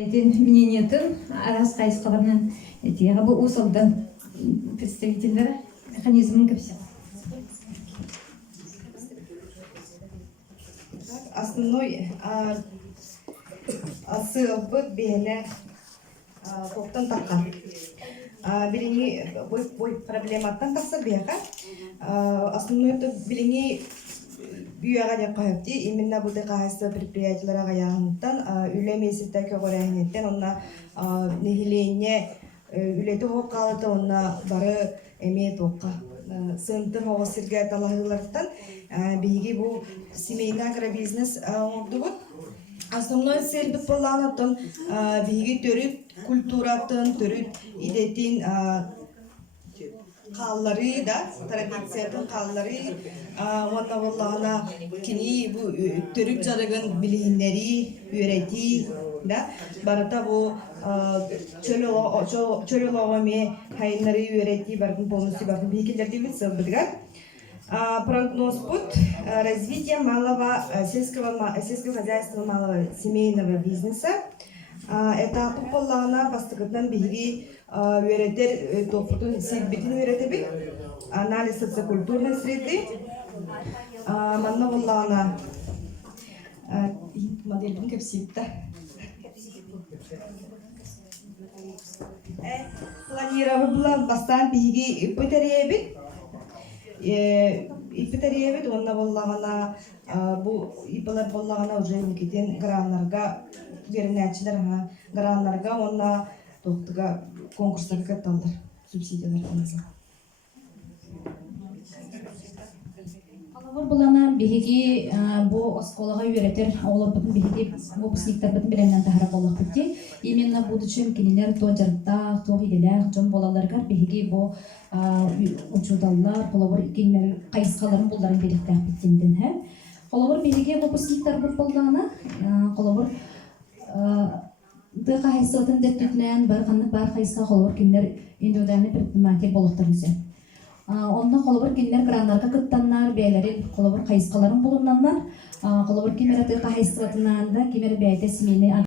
Мнениетін арас қайысқаларынан етеға бұл ұсылдан представителері механизмін көпсе. Основной ссылбыт беле тоқтан таққа. Билини бой проблематтан тақса беха. Основной то билини бүйәға деп қайыпты. Именно бұды қағайсы предприятияларға қаяғынықтан үлі месетті көгірәйінеттен онна нехилене үлеті хоқ қалыты онна бары әмет оққа. Сынтыр хоғы сірге талағыларықтан бейге бұл семейный агробизнес оңды бұд. Основной цель бұд болағынаттан бейге төріп культуратын, төріп идетін қаллары да, традициятын қаллары, онна болағына кені бұл төріп жарығын білігіндері өреті, барыта бұл чөлі оғаме қайынлары өреті бардың полностью бардың бейкелерді өт сылбыдығар. Прогноз под развитие малого сельского хозяйства, малого семейного бизнеса. Это поллана постыгытнан биги өретер тофутун силбитин өретеби анализ социокультурной среды. Манна поллана моделин кепсипта. Планировала бастан биги ипотеребит. Ипотеребит онна поллагана бу ипалар поллагана уже никитен граннарга вернячилер граннарга онна тоқтыга конкурстарға катталдар субсидиялар алынса. Алавар булана биһиги бу осколага үйрәтер олоппутун биһиги бу сниктарбытын белемнән тахара боллак битти. Именно будучим кинилер то жарта, то хиделер, жон болаларгар биһиги бу учудаллар, колобор кинилер кайыскаларын булдарын белектәп биттинден һәм. Колобор биһиги бу сниктар бу булдана, колобор Ды қайсылатын дәттүтінен бар қанық бар қайсыға қолыбыр кенлер индивидуальный предприниматель болықтыр өсе. Онда қолыбыр кенлер гранларға күттаннар, бәйлерін қолыбыр қайсықаларын болуынаннар, қолыбыр кемері қайсылатынан да кемері бәйті семейный